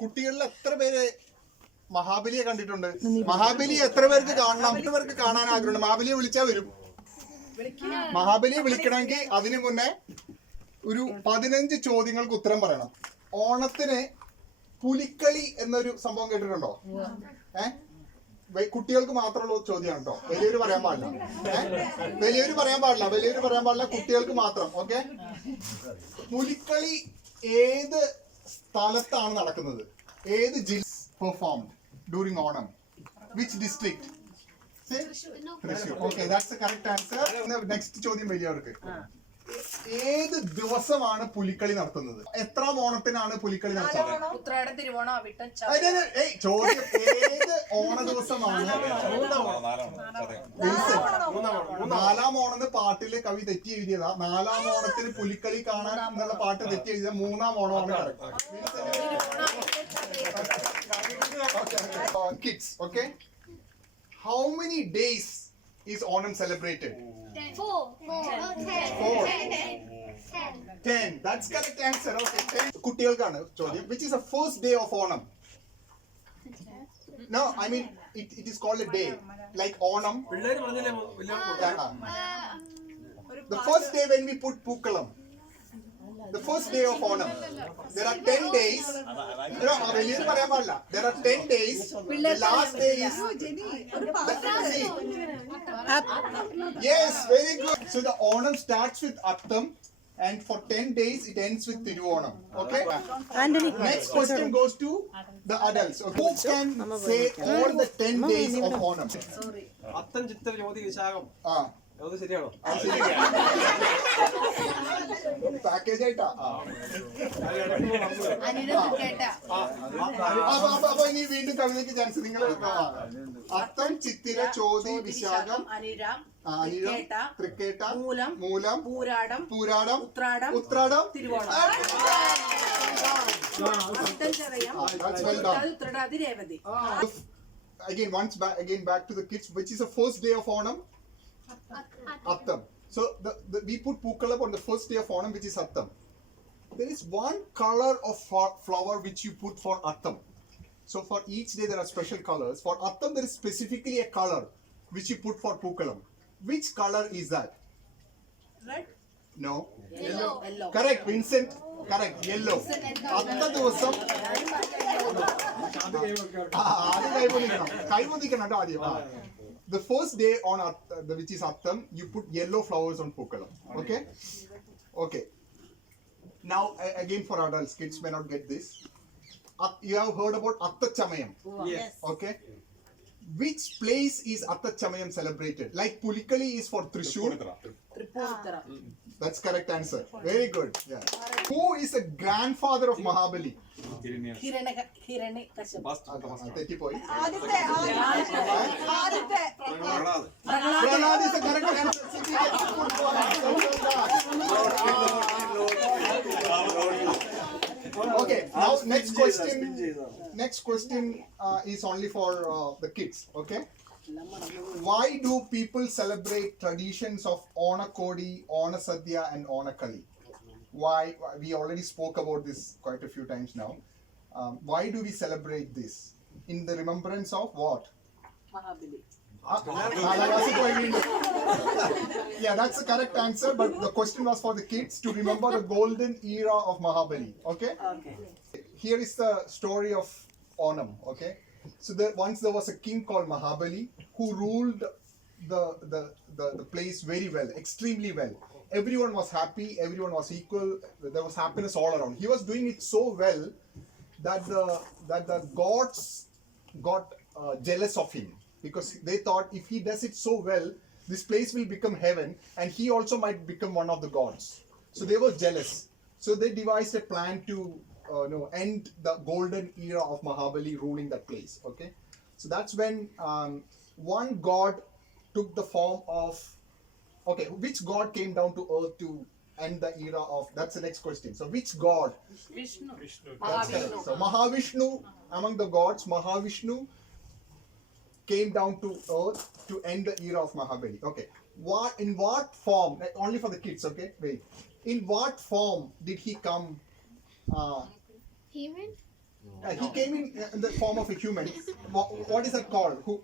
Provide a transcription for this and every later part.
കുട്ടികളിൽ എത്ര പേര് മഹാബലിയെ കണ്ടിട്ടുണ്ട്? മഹാബലി എത്ര പേർക്ക് കാണണം? എത്ര പേർക്ക് കാണാൻ ആഗ്രഹമുണ്ട്? മഹാബലിയെ വിളിച്ചാൽ വരും. മഹാബലിയെ വിളിക്കണമെങ്കിൽ അതിനു മുന്നേ ഒരു 15 ചോദ്യങ്ങൾക്ക് ഉത്തരം പറയണം. ഓണത്തിന് പുലിക്കളി എന്നൊരു സംഭവം കേട്ടിട്ടുണ്ടോ? കുട്ടികൾക്ക് മാത്രമുള്ള ചോദ്യമാണ് കേട്ടോ. വലിയൊരു പറയാൻ പാടില്ല. വലിയൊരു പറയാൻ പാടില്ല. കുട്ടികൾക്ക് മാത്രം. ഓക്കെ. പുലിക്കളി ഏത് സ്ഥലത്താണ് നടക്കുന്നത്? ഏത് ജില്ല performed during Onam? Which district? Thrissur. Okay, that's the correct answer. Next ചോദ്യം വലിയവർക്ക്. ഏത് ദിവസമാണ് പുലിക്കളി നടത്തുന്നത്? എത്രാം ഓണത്തിനാണ് പുലിക്കളി നടത്തുന്നത്? ചോദ്യം ഏത് ഓണ ദിവസമാണ്? 4-ാം ഓണെന്ന് പാട്ടില് കവി തെറ്റി എഴുതിയതാ. 4-ാം ഓണത്തിന് പുലിക്കളി കാണാൻ എന്നുള്ള പാട്ട് തെറ്റി എഴുതിയ 3-ാം ഓണമാണ് correct. Kids, okay? How many days is Onam celebrated? 4. 10. That's correct answer. Okay, 10. കുട്ടികൾക്കാണ് ചോദ്യം. Which is the first day of Onam? No, I mean it is called a day like Onam. The first day when we put Pookalam. The first day of Onam. There are 10 days. No, there are 10 days. The last day is. Yes, very good. So the Onam starts with Attam, and for 10 days it ends with Tiruvonam. Okay. Next question goes to the adults. Okay. Who can say all the 10 days of Onam? Sorry. Attam, Chittra, Jyoti, Vishakam. അത് ശരിയാണോ? Package ആയിട്ടാ. അപ്പൊ ഇനി വീണ്ടും കവിതയ്ക്ക് chance. നിങ്ങൾ അത്തം, ചിത്തിര, ചോതി, വിശാഖം, അനിഴം, തൃക്കേട്ട, മൂലം, Pooradam, Uthradam, Thiruvonam. Again back to the kids. Which is the first day of Onam? Attam. So we put Pookalam on the first day of Onam, which is Attam. There is one color of flower which you put for Attam. So for each day there are special colors. For Attam there is specifically a color which you put for Pookalam. Which color is that? Red? No. Yellow. Correct, Vincent. Correct, yellow. Atta ദിവസം കൈമൊന്നിക്കണം കേട്ടോ ആദ്യം. The first day on which is Attam, you put yellow flowers on Pookalam. Okay? Okay. Now again for adults, kids may not get this. You have heard about Attachamayam. Yes. Okay? Which place is Attachamayam celebrated? Like Pulikali is for Thrissur. Tripura. That's correct answer. Very good. Yeah. Who is the grandfather of Mahabali? തെറ്റിപ്പോയി. Prahlad is the correct answer. Okay, now next question is only for the kids. Okay, why do people celebrate traditions of Onakodi, Onasadya and Onakali? Why? We already spoke about this quite a few times now. Why do we celebrate this? In the remembrance of what? Mahabali. Yeah, that's the correct answer, but the question was for the kids to remember the golden era of Mahabali. Okay? Here is the story of Onam. Okay? So once there was a king called Mahabali who ruled the place very well, extremely well. Everyone was happy, everyone was equal, there was happiness all around. He was doing it so well that the gods got jealous of him, because they thought if he does it so well, this place will become heaven and he also might become one of the gods. So they were jealous. So they devised a plan to end the golden era of Mahabali ruling that place. Okay, so that's when one god took the form of. Okay, which god came down to earth to end the era of? That's the next question. So which god? Vishnu. That's correct. So Mahavishnu, among the gods, Mahavishnu came down to earth to end the era of Mahabali. Okay, in what form? Only for the kids. Okay, wait. In what form did he come? Human. He came in the form of a human. What is that called? Who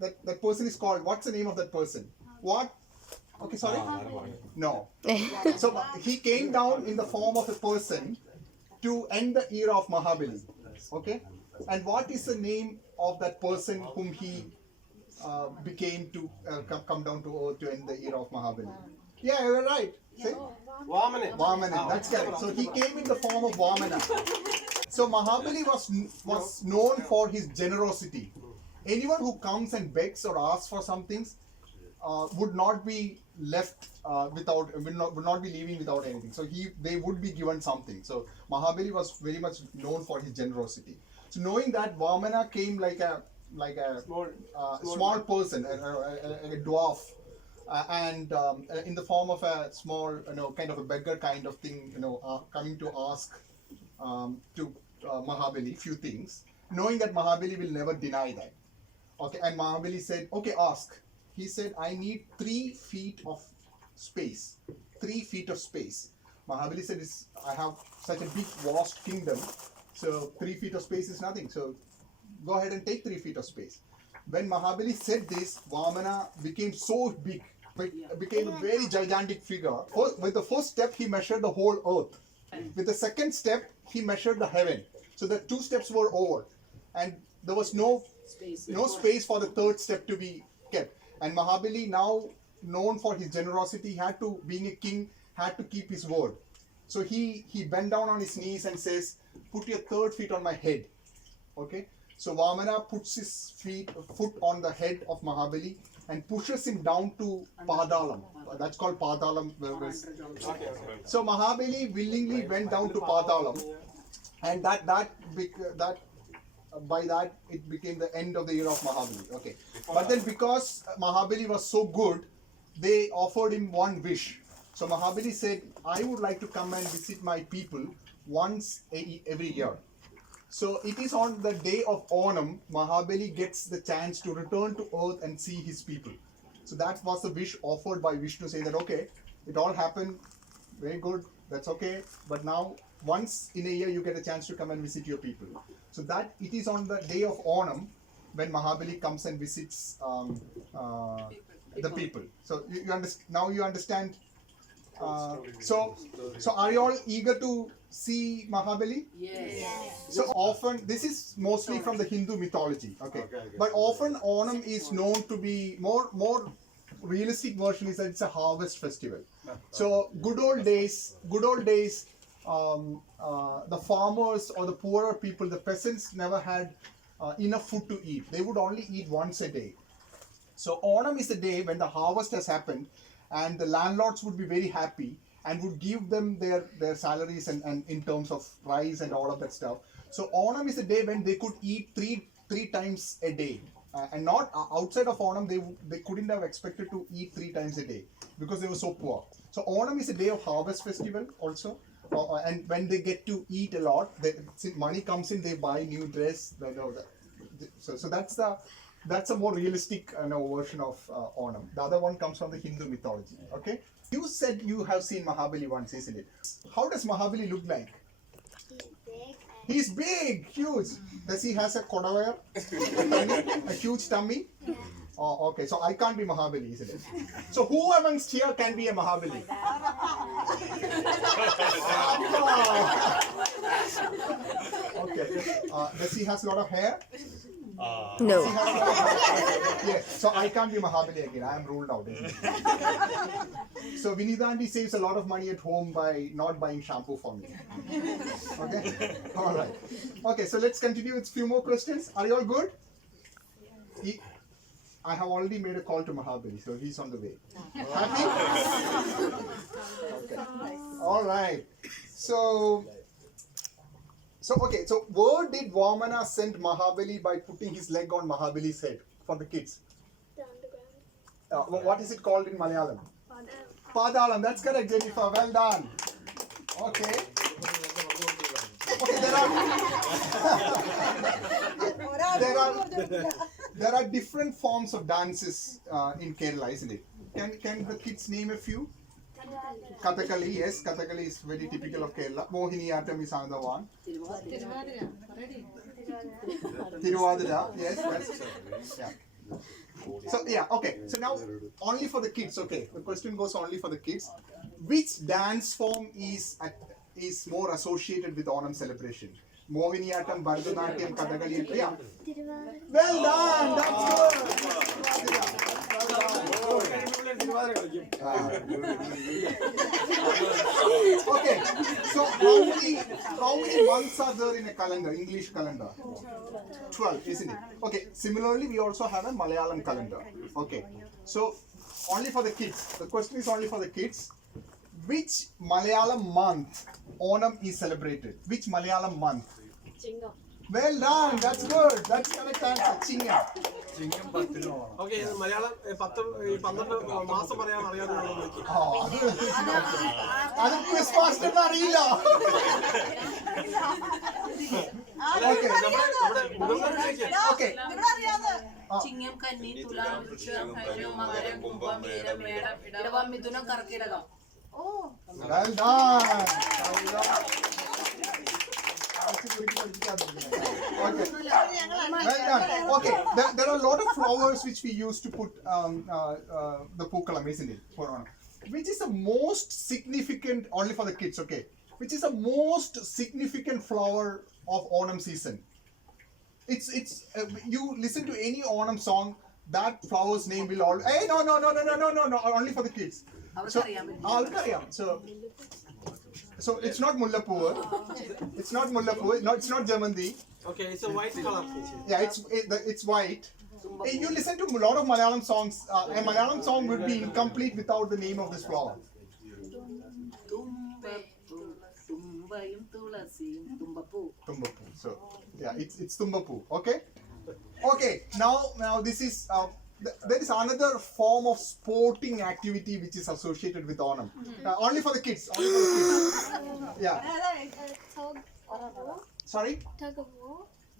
that person is called? What's the name of that person? What? Okay, sorry. No. So he came down in the form of a person to end the era of Mahabali. Okay. And what is the name of that person whom he became to come down to earth to end the era of Mahabali? Yeah, you're right. Say? Vamana. That's correct. So he came in the form of Vamana. So Mahabali was known for his generosity. Anyone who comes and begs or asks for some things would not be left would not be leaving without anything. So they would be given something. So Mahabali was very much known for his generosity. So knowing that, Vamana came like a small person, a dwarf, and in the form of a small, kind of a beggar kind of thing, coming to ask to Mahabali few things, knowing that Mahabali will never deny that. Okay, and Mahabali said, okay, ask. He said, I need 3 feet of space. 3 feet of space. Mahabali said, I have such a big, vast kingdom, so 3 feet of space is nothing. So go ahead and take 3 feet of space. When Mahabali said this, Vamana became so big, became a very gigantic figure. With the first step, he measured the whole earth. With the second step, he measured the heaven. So the 2 steps were over. And there was no space for the third step to be kept. And Mahabali, now known for his generosity, being a king, had to keep his word. So he bent down on his knees and says, put your 3rd feet on my head. Okay. So Vamana puts his foot on the head of Mahabali and pushes him down to Padalam. That's called Padalam. So Mahabali willingly went down to Padalam, and by that it became the end of the era of Mahabali. Okay. But then because Mahabali was so good, they offered him one wish. So Mahabali said, I would like to come and visit my people once every year. So it is on the day of Onam, Mahabali gets the chance to return to earth and see his people. So that was the wish offered by Vishnu, saying that, okay, it all happened, very good, that's okay, but now once in a year you get a chance to come and visit your people. So that it is on the day of Onam when Mahabali comes and visits the people. So now you understand. So are you all eager to see Mahabali? Yes. So often, this is mostly from the Hindu mythology, okay. But often Onam is known to be more realistic version is that it's a harvest festival. So good old days, the farmers or the poorer people, the peasants never had enough food to eat. They would only eat once a day. So Onam is the day when the harvest has happened, and the landlords would be very happy and would give them their salaries and in terms of rice and all of that stuff. So Onam is the day when they could eat three times a day. And not outside of Onam, they couldn't have expected to eat 3 times a day because they were so poor. So Onam is a day of harvest festival also. And when they get to eat a lot, since money comes in, they buy new dress. So that's a more realistic version of Onam. The other one comes from the Hindu mythology. Okay. You said you have seen Mahabali once, isn't it? How does Mahabali look like? He's big, huge. Does he has a kodavaya? A huge tummy? Oh, okay. So I can't be Mahabali, isn't it? So who amongst here can be a Mahabali? Okay. Does he has a lot of hair? No. Yeah, so I can't be Mahabali again. I am ruled out. So Vinidandi saves a lot of money at home by not buying shampoo for me. Okay? Alright. Okay, so let's continue with a few more questions. Are you all good? I have already made a call to Mahabali, so he's on the way. Happy? Okay. Alright. So where did Vamana send Mahabali by putting his leg on Mahabali's head for the kids? The underground. What is it called in Malayalam? Padalam. That's correct, Jennifer. Well done. Okay. Okay, there are different forms of dances in Kerala, isn't it? Can the kids name a few? Kathakali, yes, Kathakali is very typical of Kerala. Mohiniyattam is another one. Tiruvadira, yes, yeah. So yeah, okay. So now only for the kids. Okay, the question goes only for the kids. Which dance form is more associated with Onam celebration? Mohiniyattam, Bharatanatyam, Kathakali. Yeah. Well done. That's good. Okay. So how many months are there in a calendar, English calendar? 12, isn't it? Okay. Similarly, we also have a Malayalam calendar. Okay. So only for the kids. The question is only for the kids. Which Malayalam month Onam is celebrated? Which Malayalam month? Chingam. Well done. That's good. That's correct answer. Chingam. Okay Malayalam 12 മാസം പറയാൻ അറിയാവുന്ന അത് quiz മാസ്റ്ററിന് അറിയില്ല. Okay. ചിങ്ങം കന്നി തുലാം വൃശ്ചികം ധനും മകരം കുംഭം മീനം മേടം ഇടവം മിഥുനം കർക്കിടകം. Well done. Okay. Well done. Okay. There are a lot of flowers which we use to put the pookalam, isn't it? For Onam. Which is the most significant, only for the kids, okay? Which is the most significant flower of Onam season? It's you listen to any Onam song, that flower's name will all. Hey, no, only for the kids. So, so it's not mullapu. It's not mullapu. No, it's not Jamandi. Okay, it's a white color. Yeah, it's white. You listen to a lot of Malayalam songs. A Malayalam song would be incomplete without the name of this flower. തുമ്പയും തുളസിയും തുമ്പപ്പൂ. Tumbapu. So yeah, it's Tumbapu. Okay. Okay. Now this is. There is another form of sporting activity which is associated with Onam. Only for the kids. Only for the kids. Yeah. Sorry? Tug of war.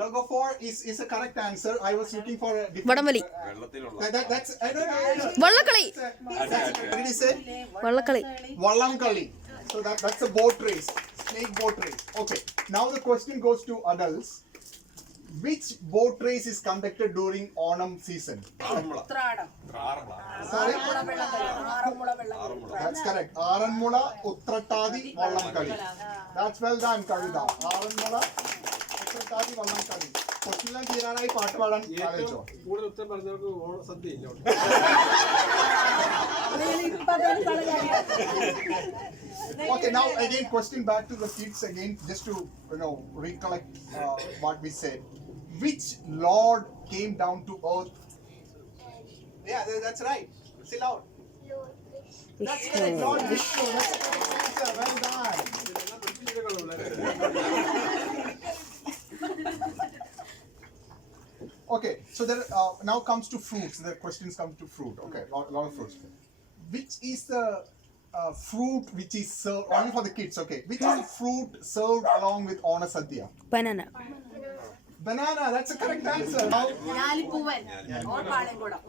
Tug of war is a correct answer. I was looking for a different... വടംവലി. That's... I don't know. വള്ളക്കളി. What did he say? വള്ളക്കളി. Wallamkali. So that's a boat race. Snake boat race. Okay. Now the question goes to adults. Which boat race is conducted during Onam season? Uthradam. Sorry? Aranmula വെള്ളം. That's correct. Aranmula, Uttratadi, Vallamkali. That's well done, Kavita. Aranmula, Uttratadi, Vallamkali. Kochilan Tirana, Patwalan, ഏറ്റവും കൂടുതൽ ഉത്തരം പറഞ്ഞവർക്ക് സദ്യ ഇല്ല. Okay, now again, question back to the kids again, just to recollect what we said. Which Lord came down to earth? Yeah, that's right. Say loud. Lord Vishnu. That's correct, Lord Vishnu. That's a correct answer. Well done. Okay, so there now comes to fruits. The questions come to fruit. Okay, lot of fruits. Which is the fruit which is served only for the kids? Okay, which is the fruit served along with Ona Sadhya? Banana. Banana. That's a correct answer. ഞാലിപ്പൂവൻ. Or പാളയംകുടം.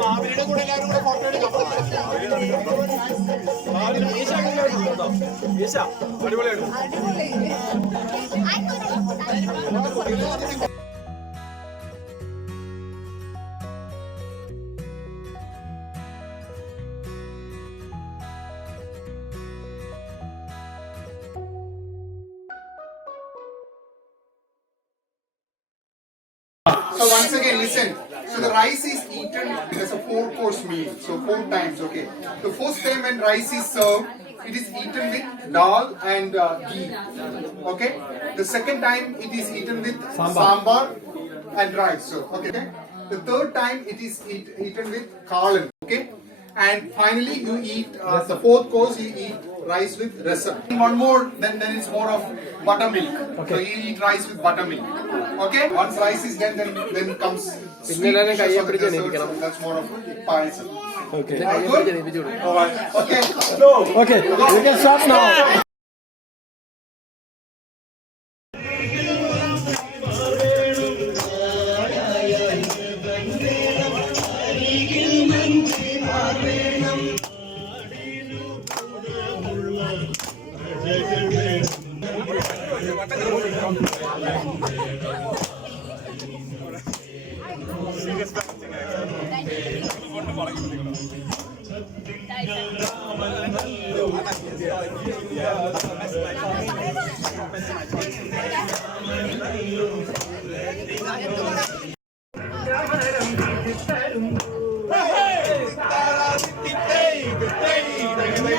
മാവിയുടെ കൂടെ എല്ലാവരും കൂടെ photo എടുക്കാം. അടിപൊളിയാണ്. So once again, listen. So the rice is eaten as a 4-course meal. So 4 times, okay. The first time when rice is served, it is eaten with dal and ghee. Okay. The second time it is eaten with sambar and rice. So okay. The third time it is eaten with kalan. Okay. And finally you eat the fourth course you eat rice with rasam. One more, then it's more of buttermilk. Okay. So you eat rice with buttermilk. Okay. Once rice is done, then comes sweet dishes for the dessert. So that's more of payasam. Okay. All good? Alright. Okay. Okay. You can start now.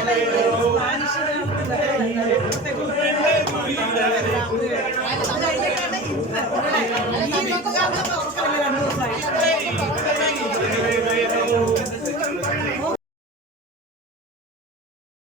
Hey!